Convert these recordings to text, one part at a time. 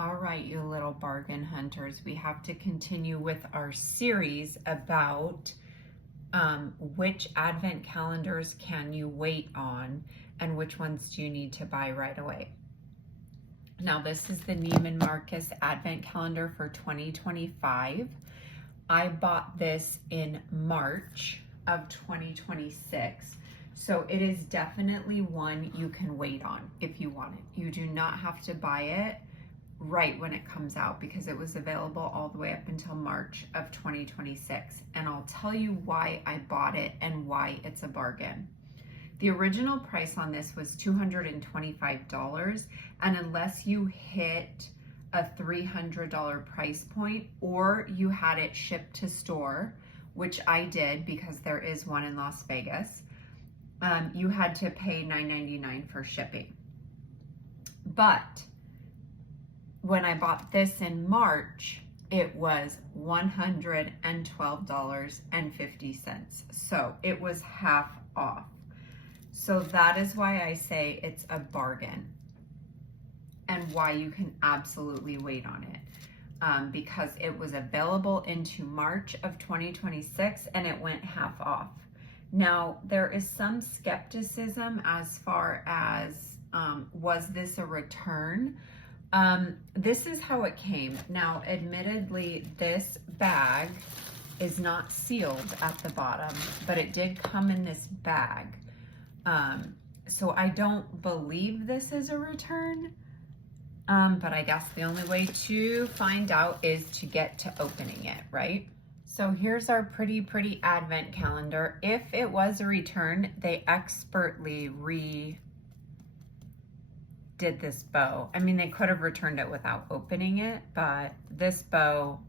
All right, you little bargain hunters, we have to continue with our series about which Advent calendars can you wait on and which ones do you need to buy right away. Now, this is the Neiman Marcus Advent Calendar for 2025. I bought this in March of 2026. So it is definitely one you can wait on if you want it. You do not have to buy it right when it comes out because it was available all the way up until March of 2026. And I'll tell you why I bought it and why it's a bargain. The original price on this was $225, and unless you hit a $300 price point or you had it shipped to store, which I did because there is one in Las Vegas, you had to pay $9.99 for shipping. But when I bought this in March, it was $112.50. So it was half off. So that is why I say it's a bargain and why you can absolutely wait on it. Because it was available into March of 2026 and it went half off. Now, there is some skepticism as far as, was this a return? This is how it came. Now, admittedly, this bag is not sealed at the bottom, but it did come in this bag. So I don't believe this is a return, but I guess the only way to find out is to get to opening it, right? So here's our pretty Advent calendar. If it was a return, they expertly redid this bow. I mean, they could have returned it without opening it, but this bow,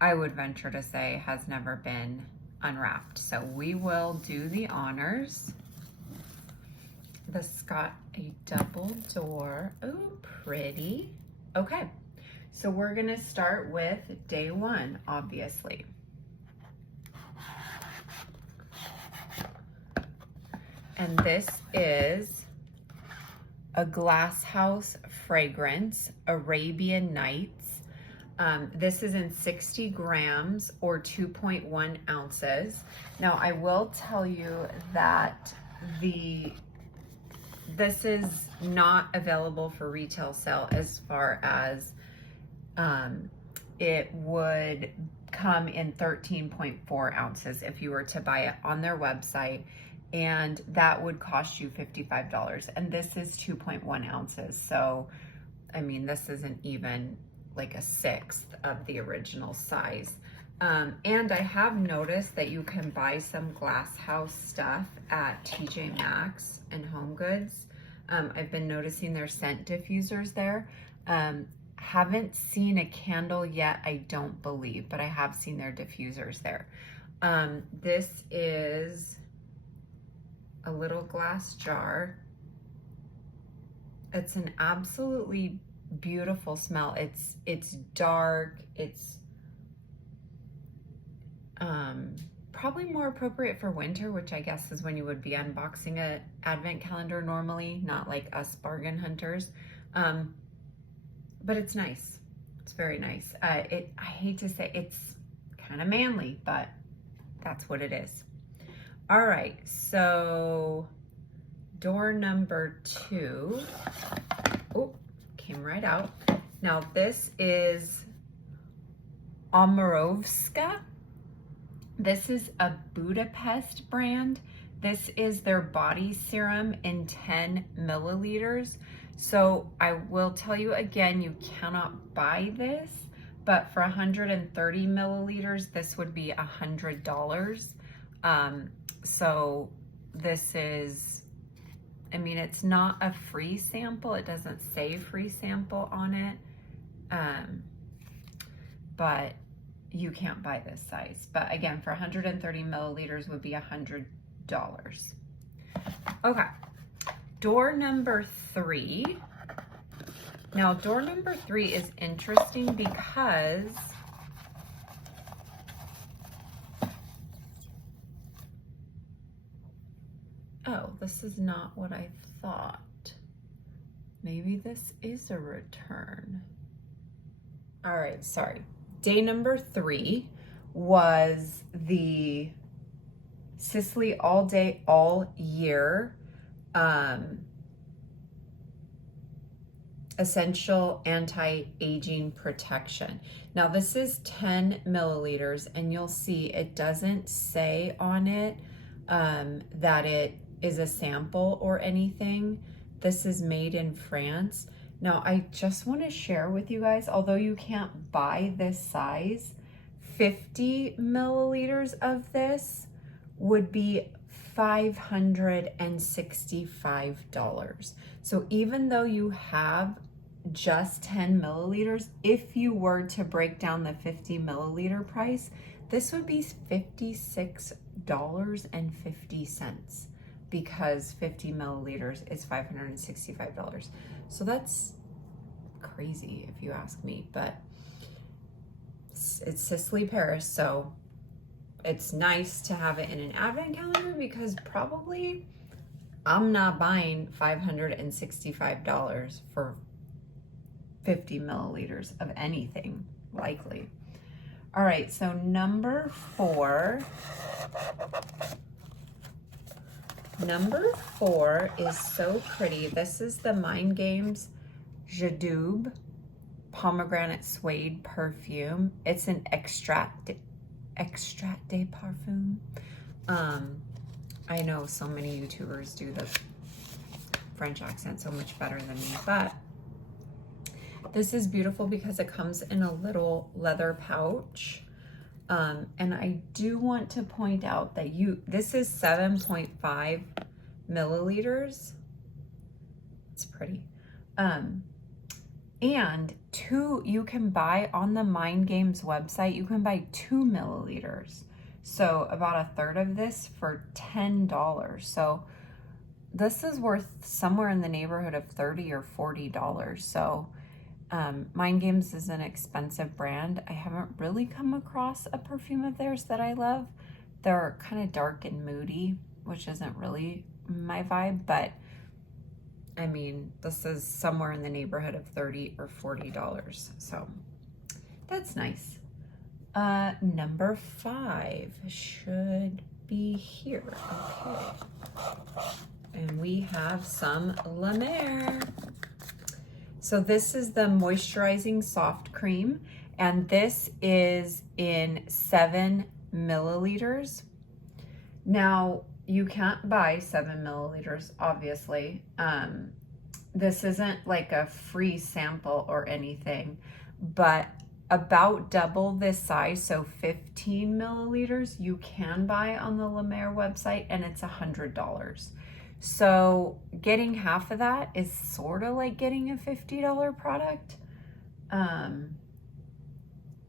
I would venture to say, has never been unwrapped. So we will do the honors. This got a double door. Oh, pretty. Okay, so we're gonna start with day one, obviously. And this is a Glass House fragrance, Arabian Nights. This is in 60 grams or 2.1 ounces. Now, I will tell you that this is not available for retail sale as far as it would come in 13.4 ounces if you were to buy it on their website, and that would cost you $55. And this is 2.1 ounces. So, I mean, this isn't even like a sixth of the original size. And I have noticed that you can buy some Glass House stuff at TJ Maxx and Home Goods. I've been noticing their scent diffusers there. Haven't seen a candle yet, I don't believe, but I have seen their diffusers there. This is a little glass jar. It's an absolutely beautiful smell. It's dark. It's probably more appropriate for winter, which I guess is when you would be unboxing a Advent calendar normally, not like us bargain hunters. But it's nice. It's very nice. I hate to say it's kind of manly, but that's what it is. All right, so door number 2. Oh, came right out. Now this is Omarovska. This is a Budapest brand. This is their body serum in 10 milliliters. So I will tell you again, you cannot buy this, but for 130 milliliters, this would be $100. So this is, I mean, it's not a free sample. It doesn't say free sample on it, but you can't buy this size. But again, for 130 milliliters would be $100. Okay, door number 3. Now, door number 3 is interesting because oh, this is not what I thought. Maybe this is a return. All right, sorry. Day number 3 was the Sicily All Day, All Year Essential Anti-Aging Protection. Now this is 10 milliliters, and you'll see it doesn't say on it that it is a sample or anything. This is made in France. Now I just want to share with you guys, although you can't buy this size, 50 milliliters of this would be $565. So even though you have just 10 milliliters, if you were to break down the 50 milliliter price, this would be $56.50 because 50 milliliters is $565. So that's crazy if you ask me, but it's Sicily, Paris, so it's nice to have it in an advent calendar because probably I'm not buying $565 for 50 milliliters of anything, likely. All right, so number 4. Number 4 is so pretty. This is the Mind Games Jadoub Pomegranate Suede Perfume. It's an extract de parfum. I know so many YouTubers do the French accent so much better than me, but this is beautiful because it comes in a little leather pouch. And I do want to point out that this is 7.5 milliliters. It's pretty. And you can buy on the Mind Games website, you can buy 2 milliliters. So about a third of this for $10. So this is worth somewhere in the neighborhood of $30 or $40. So Mind Games is an expensive brand. I haven't really come across a perfume of theirs that I love. They're kind of dark and moody, which isn't really my vibe, but I mean, this is somewhere in the neighborhood of $30 or $40. So that's nice. Number 5 should be here. Okay. And we have some La Mer. So this is the Moisturizing Soft Cream, and this is in 7 milliliters. Now, you can't buy 7 milliliters, obviously. This isn't like a free sample or anything, but about double this size, so 15 milliliters, you can buy on the La Mer website, and it's $100. So getting half of that is sort of like getting a $50 product.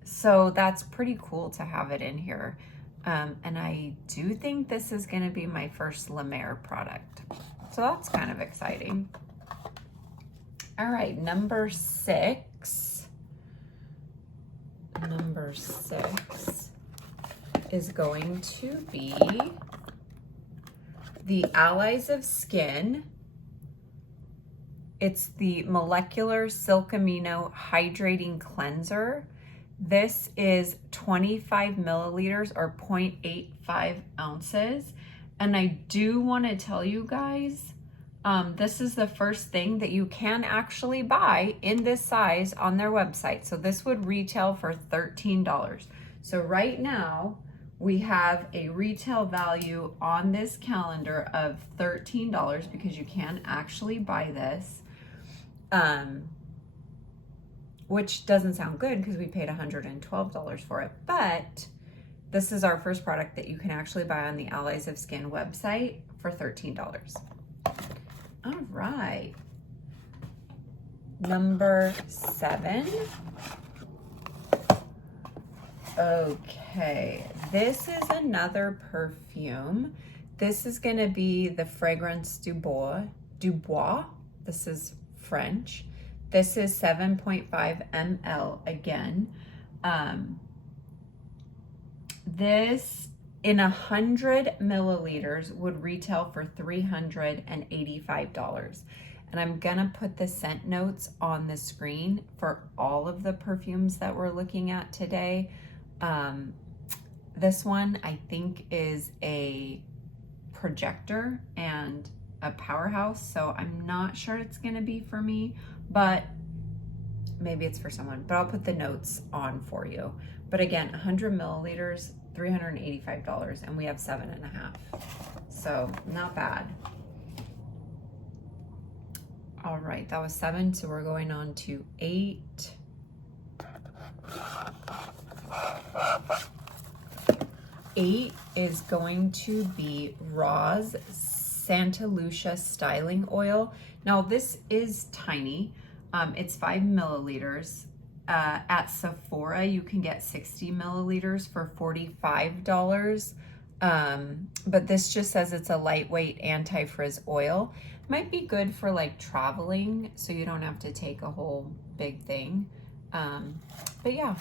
So that's pretty cool to have it in here. And I do think this is going to be my first La Mer product. So that's kind of exciting. All right, number 6. Number 6 is going to be the Allies of Skin. It's the Molecular Silk Amino Hydrating Cleanser. This is 25 milliliters or 0.85 ounces. And I do want to tell you guys, this is the first thing that you can actually buy in this size on their website. So this would retail for $13. So right now we have a retail value on this calendar of $13 because you can actually buy this. Which doesn't sound good because we paid $112 for it, but this is our first product that you can actually buy on the Allies of Skin website for $13. All right. Number 7. Okay, this is another perfume. This is going to be the Fragrance du Bois. This is French. This is 7.5 ml again. This in 100 milliliters would retail for $385. And I'm gonna put the scent notes on the screen for all of the perfumes that we're looking at today. This one I think is a projector and a powerhouse, so I'm not sure it's gonna be for me, but maybe it's for someone. But I'll put the notes on for you. But again, 100 milliliters, $385, and we have 7.5, so not bad. All right, that was 7, so we're going on to 8. Eight is going to be Roz Santa Lucia Styling Oil. Now this is tiny. It's 5 milliliters. At Sephora, you can get 60 milliliters for $45. But this just says it's a lightweight anti-frizz oil. Might be good for like traveling, so you don't have to take a whole big thing. But yeah.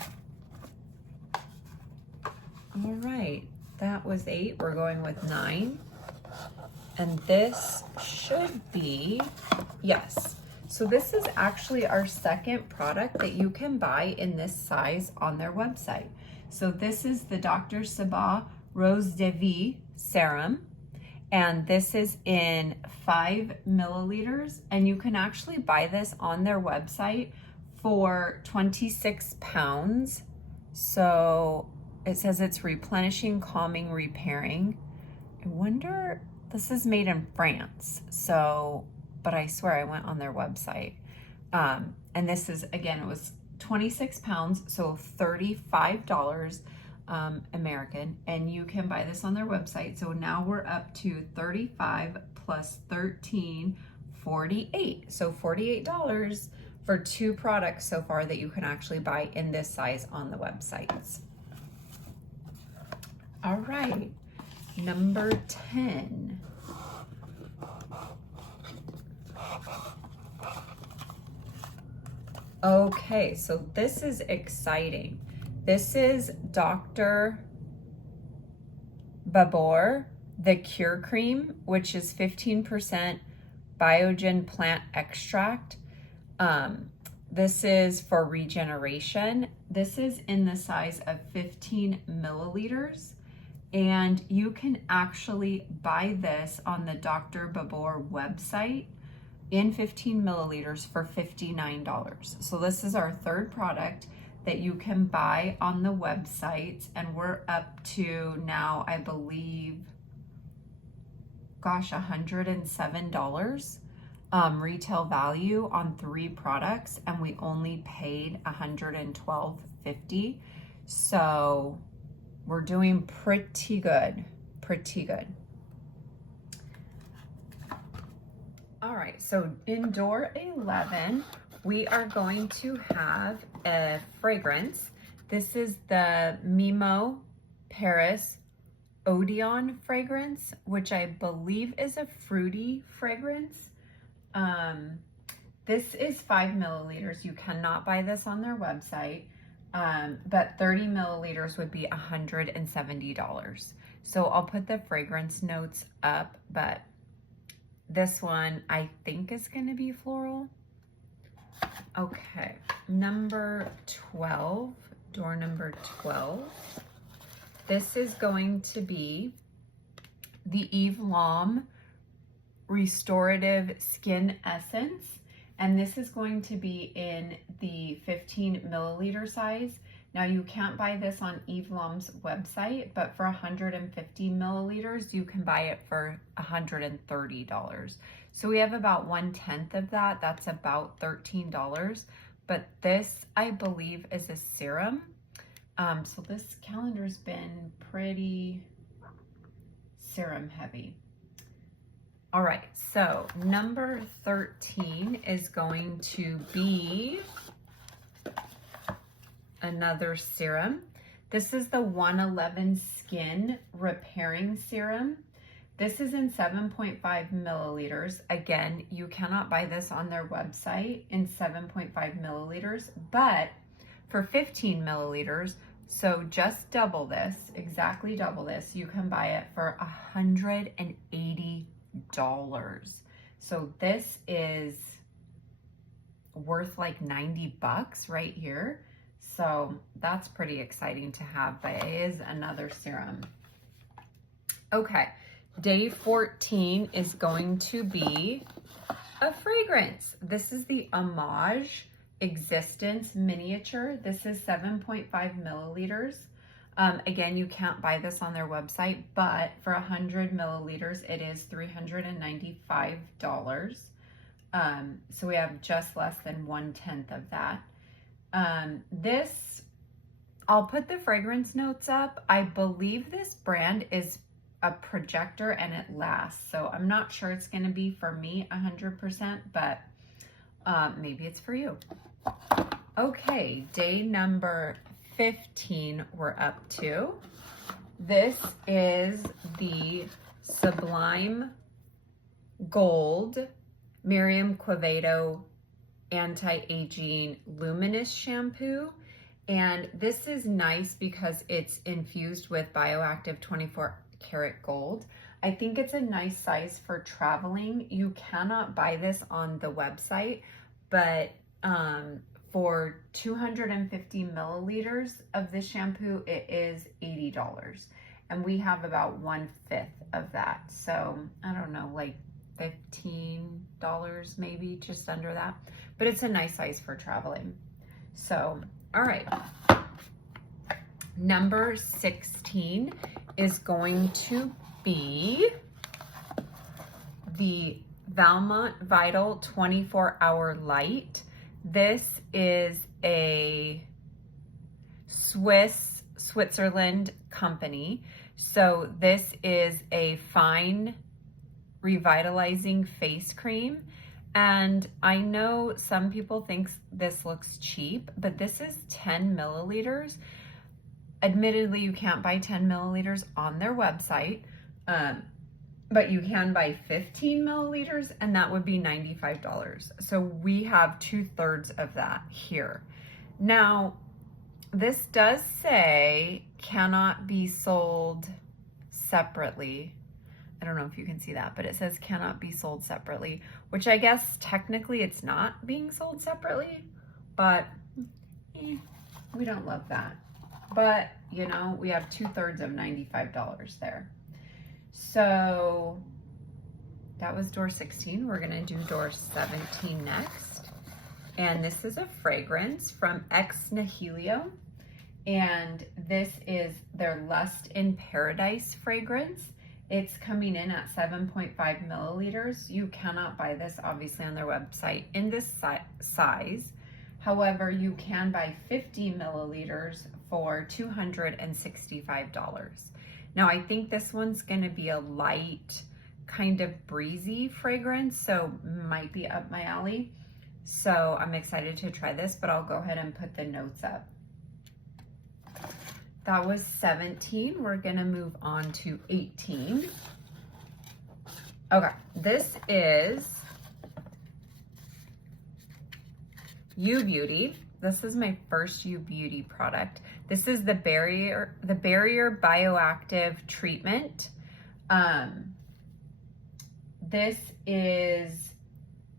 All right, that was 8. We're going with 9. And this should be, yes. So this is actually our second product that you can buy in this size on their website. So this is the Dr. Sabah Rose de Vie Serum. And this is in 5 milliliters. And you can actually buy this on their website for 26 pounds. So it says it's replenishing, calming, repairing. I wonder, this is made in France. So, but I swear I went on their website. And this is, again, it was 26 pounds, so $35 American, and you can buy this on their website. So now we're up to 35 plus 13, 48. So $48 for 2 products so far that you can actually buy in this size on the websites. All right, number 10. Okay, so this is exciting. This is Dr. Babor, the Cure Cream, which is 15% Biogen plant extract. This is for regeneration. This is in the size of 15 milliliters. And you can actually buy this on the Dr. Babor website in 15 milliliters for $59. So this is our third product that you can buy on the website, and we're up to now, I believe, gosh, $107 retail value on 3 products, and we only paid $112.50. So we're doing pretty good, pretty good. All right, so in door 11, we are going to have a fragrance. This is the Mimo Paris Odeon fragrance, which I believe is a fruity fragrance. This is 5 milliliters. You cannot buy this on their website, but 30 milliliters would be $170. So I'll put the fragrance notes up, but this one I think is going to be floral. Okay, number 12, door number 12. This is going to be the Eve Lom Restorative Skin Essence, and this is going to be in the 15 milliliter size. Now you can't buy this on Eve Lom's website, but for 150 milliliters, you can buy it for $130. So we have about 1/10 of that. That's about $13. But this, I believe, is a serum. So this calendar's been pretty serum heavy. All right, so number 13 is going to be another serum. This is the 111 Skin Repairing Serum. This is in 7.5 milliliters. Again, you cannot buy this on their website in 7.5 milliliters, but for 15 milliliters, so just double this, exactly double this, you can buy it for $180. So this is worth like 90 bucks right here. So that's pretty exciting to have, but it is another serum. Okay, day 14 is going to be a fragrance. This is the Homage Existence Miniature. This is 7.5 milliliters. Again, you can't buy this on their website, but for 100 milliliters, it is $395. So we have just less than 1/10 of that. This, I'll put the fragrance notes up. I believe this brand is a projector and it lasts. So I'm not sure it's going to be for me 100%, but maybe it's for you. Okay, day number 15 we're up to. This is the Sublime Gold Miriam Quevedo Anti-Aging Luminous Shampoo. And this is nice because it's infused with bioactive 24 karat gold. I think it's a nice size for traveling. You cannot buy this on the website, but for 250 milliliters of this shampoo, it is $80. And we have about 1/5 of that. So I don't know, like $15 maybe, just under that. But it's a nice size for traveling. So, all right. Number 16 is going to be the Valmont Vital 24-Hour Light. This is a Switzerland company. So this is a fine revitalizing face cream. And I know some people think this looks cheap, but this is 10 milliliters. Admittedly, you can't buy 10 milliliters on their website, but you can buy 15 milliliters, and that would be $95. So we have 2/3 of that here. Now, this does say cannot be sold separately. I don't know if you can see that, but it says cannot be sold separately, which I guess technically it's not being sold separately, but we don't love that. But, you know, we have 2/3 of $95 there. So that was door 16. We're going to do door 17 next. And this is a fragrance from Ex Nihilo. And this is their Lust in Paradise fragrance. It's coming in at 7.5 milliliters. You cannot buy this obviously on their website in this size. However, you can buy 50 milliliters for $265. Now, I think this one's going to be a light, kind of breezy fragrance, so might be up my alley. So I'm excited to try this, but I'll go ahead and put the notes up. That was 17. We're going to move on to 18. Okay, this is U Beauty. This is my first U Beauty product. This is the Barrier Bioactive Treatment. This is,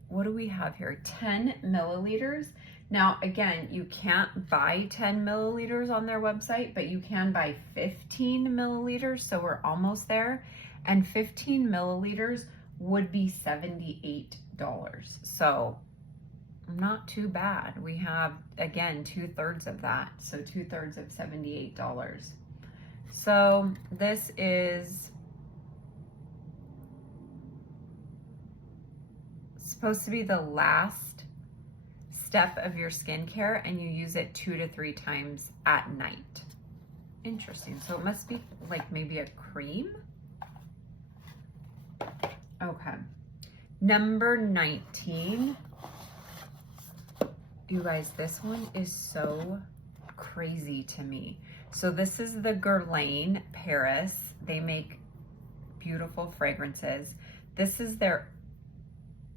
what do we have here? 10 milliliters. Now, again, you can't buy 10 milliliters on their website, but you can buy 15 milliliters, so we're almost there. And 15 milliliters would be $78. So not too bad. We have, again, 2/3 of that, so 2/3 of $78. So this is supposed to be the last step of your skincare, and you use it 2 to 3 times at night. Interesting. So it must be like maybe a cream. Okay. Number 19. You guys, this one is so crazy to me. So this is the Guerlain Paris. They make beautiful fragrances. This is their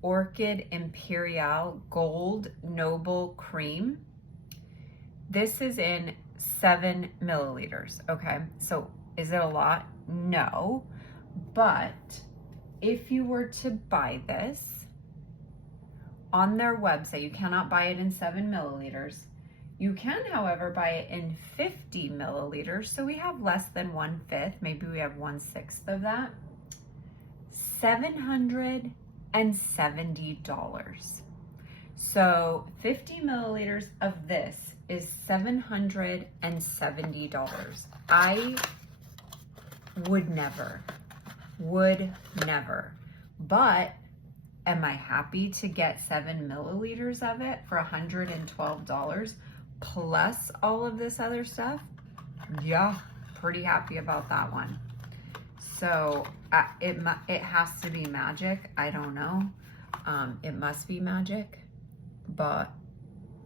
Orchid Imperial Gold Noble Cream. This is in 7 milliliters. Okay, so is it a lot? No, but if you were to buy this, on their website. You cannot buy it in 7 milliliters. You can, however, buy it in 50 milliliters. So we have less than 1/5. Maybe we have 1/6 of that. $770. So 50 milliliters of this is $770. I would never. But am I happy to get 7 milliliters of it for $112 plus all of this other stuff? Yeah, pretty happy about that one. So it has to be magic. I don't know. It must be magic, but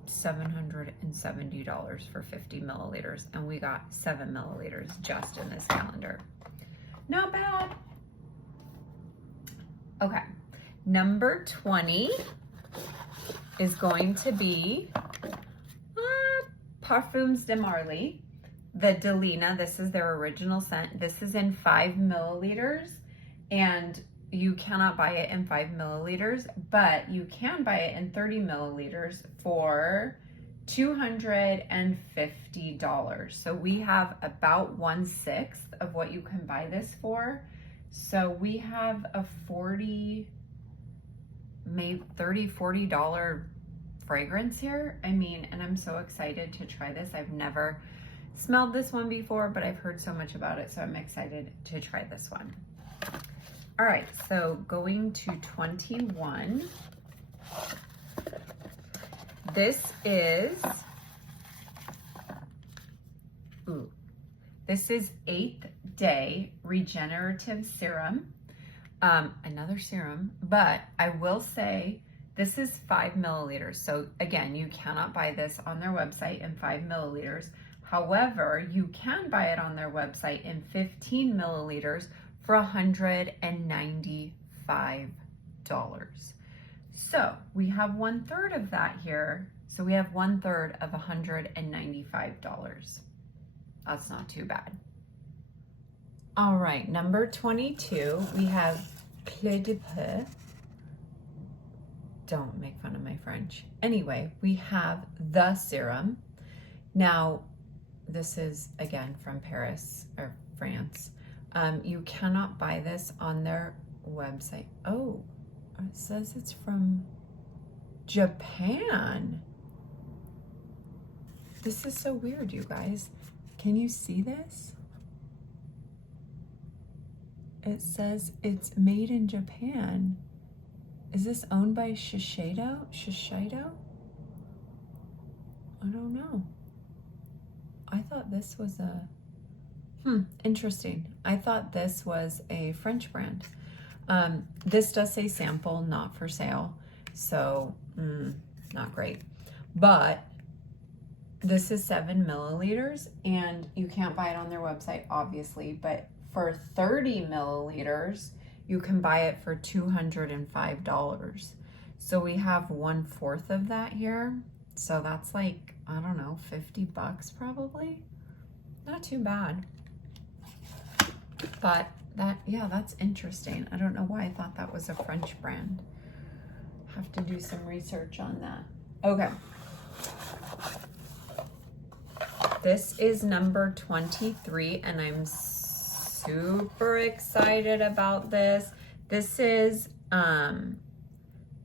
$770 for 50 milliliters. And we got 7 milliliters just in this calendar. Not bad. Okay, number 20 is going to be Parfums de Marly, the Delina. This is their original scent. This is in 5 milliliters, and you cannot buy it in 5 milliliters, but you can buy it in 30 milliliters for $250. So we have about 1/6 of what you can buy this for. So we have a maybe $40 fragrance here. I mean, and I'm so excited to try this. I've never smelled this one before, but I've heard so much about it, so I'm excited to try this one. All right, so going to 21. This is 8th Day Regenerative Serum. Another serum, but I will say this is 5 milliliters. So again, you cannot buy this on their website in 5 milliliters. However, you can buy it on their website in 15 milliliters for $195. So we have 1/3 of that here. So we have 1/3 of $195. That's not too bad. All right, number 22, we have Clé de Peau. Don't make fun of my French. Anyway, we have the serum. Now, this is, again, from Paris, or France. You cannot buy this on their website. Oh, it says it's from Japan. This is so weird, you guys. Can you see this? It says it's made in Japan. Is this owned by Shiseido? Shiseido? I don't know. I thought this was a... interesting. I thought this was a French brand. This does say sample, not for sale. So, not great. But this is 7 milliliters, and you can't buy it on their website, obviously, but for 30 milliliters, you can buy it for $205. So we have 1/4 of that here. So that's like, I don't know, $50 probably. Not too bad. But that's interesting. I don't know why I thought that was a French brand. Have to do some research on that. Okay. This is number 23, and I'm super excited about this. This is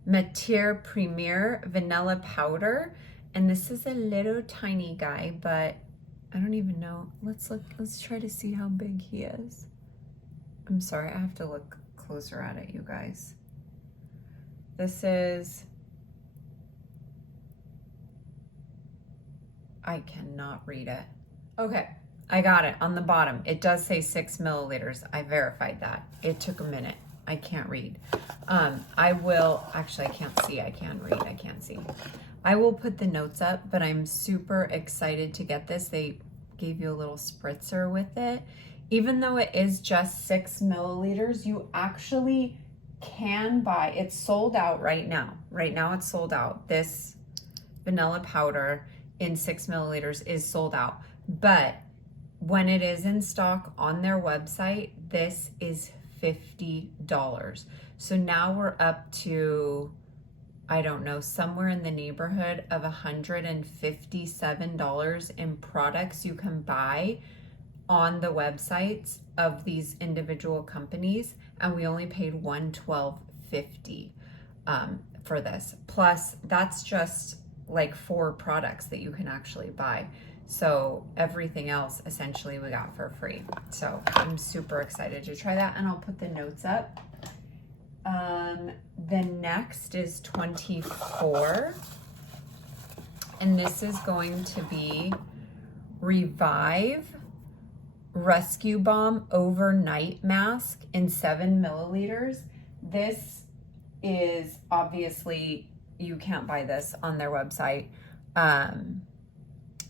Matière Première Vanilla Powder, and this is a little tiny guy, but I don't even know. Let's try to see how big he is. I'm sorry, I have to look closer at it, you guys. This is... I cannot read it. Okay, I got it on the bottom. It does say 6 milliliters. I verified that. It took a minute. I can't read. I will, actually I can't see. I can read, I can't see. I will put the notes up, but I'm super excited to get this. They gave you a little spritzer with it. Even though it is just 6 milliliters, you actually can buy, it's sold out right now. Right now it's sold out. This vanilla powder in 6 milliliters is sold out. But when it is in stock on their website, this is $50. So now we're up to I don't know, somewhere in the neighborhood of $157 in products you can buy on the websites of these individual companies, and we only paid $112.50 for this. Plus, that's just like 4 products that you can actually buy. So everything else essentially we got for free. So I'm super excited to try that, and I'll put the notes up. The next is 24, and this is going to be Revive Rescue Balm Overnight Mask in 7 milliliters. This is obviously, you can't buy this on their website.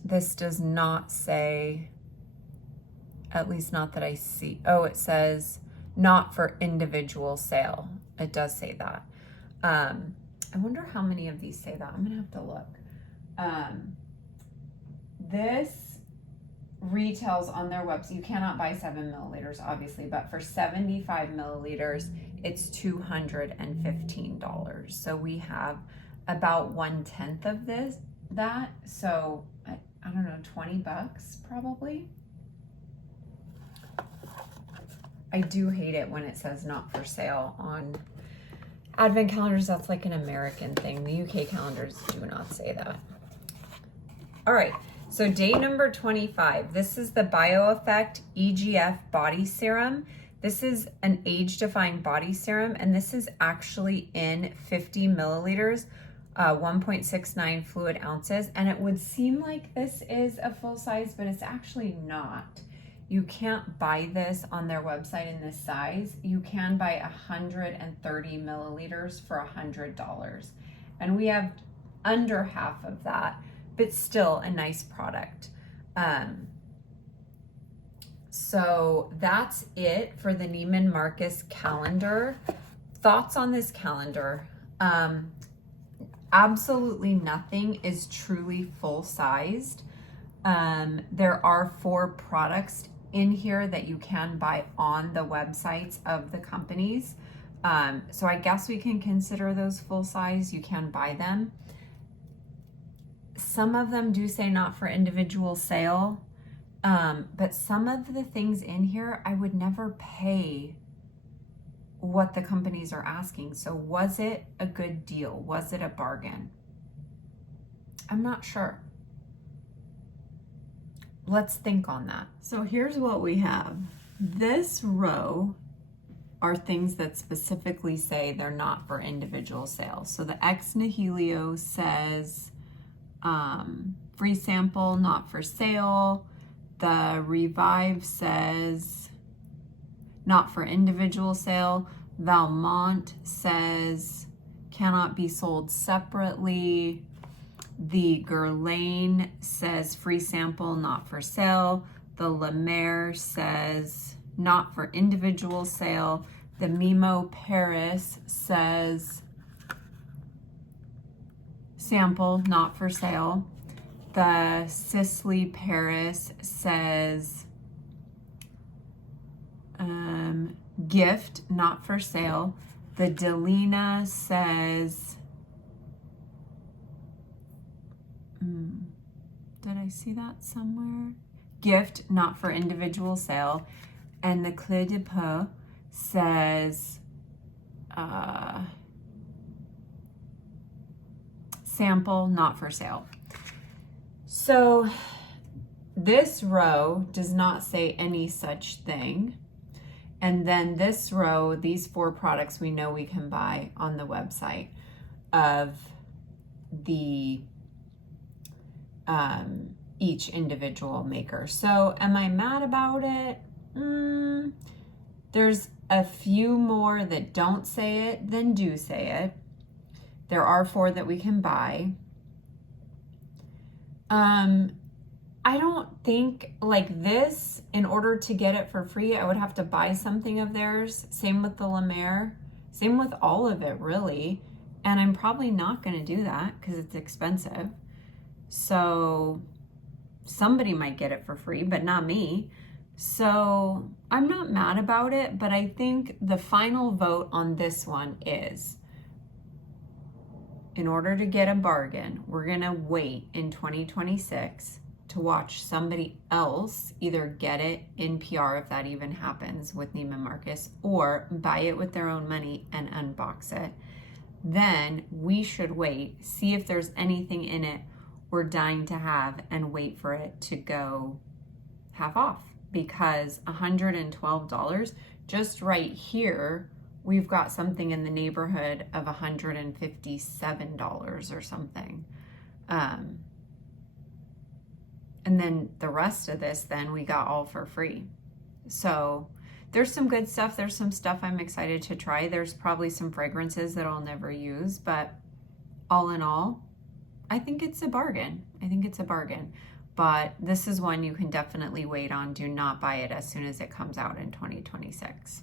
This does not say, at least not that I see. Oh, it says not for individual sale. It does say that. I wonder how many of these say that. I'm gonna have to look. This retails on their website. You cannot buy 7 milliliters, obviously, but for 75 milliliters, it's $215. So we have about 1/10 of that. So I don't know, $20 probably. I do hate it when it says not for sale on Advent calendars. That's like an American thing. The UK calendars do not say that. All right, so day number 25. This is the BioEffect EGF Body Serum. This is an age-defying body serum, and this is actually in 50 milliliters, 1.69 fluid ounces. And it would seem like this is a full size, but it's actually not. You can't buy this on their website in this size. You can buy 130 milliliters for $100. And we have under half of that, but still a nice product. So that's it for the Neiman Marcus calendar. Thoughts on this calendar? Absolutely nothing is truly full-sized. There are 4 products in here that you can buy on the websites of the companies. So I guess we can consider those full size. You can buy them. Some of them do say not for individual sale, but some of the things in here, I would never pay what the companies are asking. So was it a good deal? Was it a bargain? I'm not sure. Let's think on that. So here's what we have. This row are things that specifically say they're not for individual sales. So the Ex Nihilo says free sample, not for sale. The Revive says not for individual sale. Valmont says cannot be sold separately. The Guerlain says free sample, not for sale. The La Mer says not for individual sale. The Mimo Paris says sample, not for sale. The Sisley Paris says gift, not for sale. The Delina says, did I see that somewhere? Gift, not for individual sale. And the Clé de Peau says sample, not for sale. So this row does not say any such thing. And then this row, these 4 products we know we can buy on the website of the each individual maker. So am I mad about it? There's a few more that don't say it than do say it. There are 4 that we can buy. I don't think like this, in order to get it for free, I would have to buy something of theirs. Same with the La Mer, same with all of it really. And I'm probably not going to do that because it's expensive. So somebody might get it for free, but not me. So I'm not mad about it, but I think the final vote on this one is in order to get a bargain, we're going to wait in 2026 to watch somebody else either get it in PR, if that even happens with Neiman Marcus, or buy it with their own money and unbox it. Then we should wait, see if there's anything in it we're dying to have, and wait for it to go half off. Because $112, just right here, we've got something in the neighborhood of $157 or something. And then the rest of this, then we got all for free. So there's some good stuff. There's some stuff I'm excited to try. There's probably some fragrances that I'll never use, but all in all, I think it's a bargain. I think it's a bargain. But this is one you can definitely wait on. Do not buy it as soon as it comes out in 2026.